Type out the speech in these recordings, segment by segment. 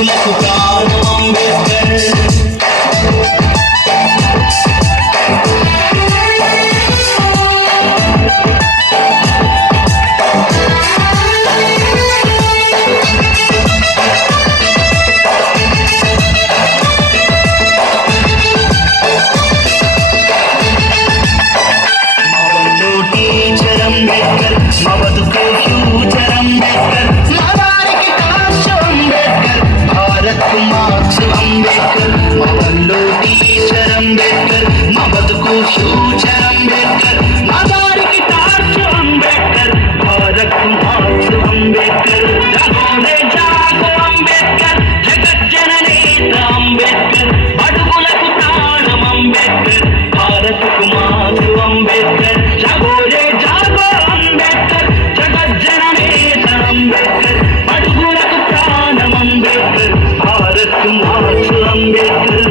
అడుగులకు ప్రాణం అంబేద్కర్. మా బతుకు ఫ్యూచర్ అంబేద్కర్, మా దారికి టార్చ్ అంబేద్కర్, భారత్ కు మార్క్స్ అంబేద్కర్. మా వల్లో టీచర్ అంబేద్కర్, మా బతుకు ఫ్యూచర్ అంబేద్కర్, మా దారికి టార్చ్ అంబేద్కర్, భారత్ కు మార్క్స్ అంబేద్కర్. జగోనే జాగో అంబేద్కర్, జగజ్జననేత అంబేద్కర్, అడుగులకు ప్రాణం అంబేద్కర్, భారత్ కు మార్క్స్ అంబేద్కర్. జగోనే జాగో అంబేద్కర్, జగజ్జననేత అంబేద్కర్, అడుగులకు ప్రాణం అంబేద్కర్, భారత్ కు మార్క్స్ అంబేద్కర్.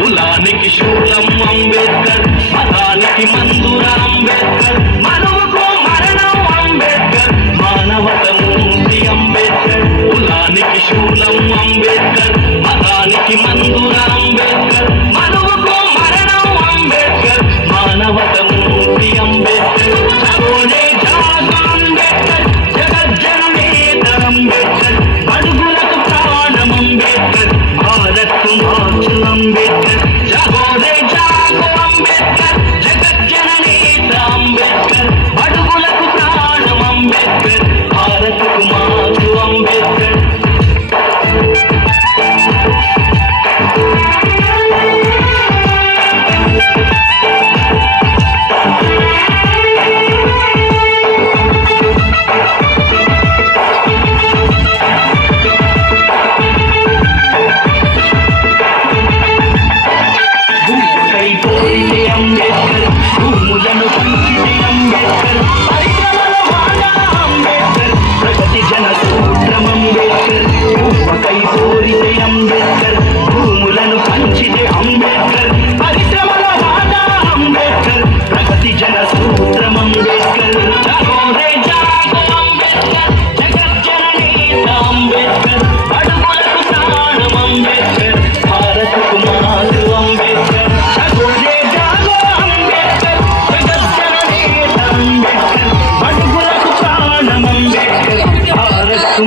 కులానికి శూలం అంబేద్కర్, మతానికి మందుర అంబేద్కర్, మనువుకు మరణం అంబేద్కర్, మానవత మూర్తి అంబేద్కర్. కులానికి శూలం అంబేద్కర్, మతానికి మందుర అంబేద్కర్, మనువుకు మరణం అంబేద్కర్, మానవత మూర్తి అంబేద్కర్. జగోనే జాగో అంబేద్కర్, జగజ్జననేత అంబేద్కర్, అడుగులకు ప్రాణం అంబేద్కర్, భారత్ కు మార్క్స్ అంబేద్కర్. జగోనే జాగో అంబేద్కర్, జగజ్జననేత అంబేద్కర్, అడుగులకు ప్రాణం అంబేద్కర్, భారత్ కు మార్క్స్ అంబేద్కర్. భూములను పంచితే అంబేద్కర్, పరిశ్రమల వాడ అంబేద్కర్, ప్రగతి జన సూత్రం అంబేద్కర్. భూమకై కోరితే అంబేద్కర్, భూములను పంచితే అంబేద్కర్, పరిశ్రమల వాడ అంబేద్కర్, ప్రగతి జన సూత్రం అంబేద్కర్. జగోనే జాగో అంబేద్కర్, జగజ్జననేత అంబేద్కర్, అడుగులకు ప్రాణం అంబేద్కర్, భారత్ కు మార్క్స్ అంబేద్కర్. జగోనే జాగో అంబేద్కర్, జగజ్జననేత అంబేద్కర్, అడుగులకు ప్రాణం అంబేద్కర్, భారత్ కు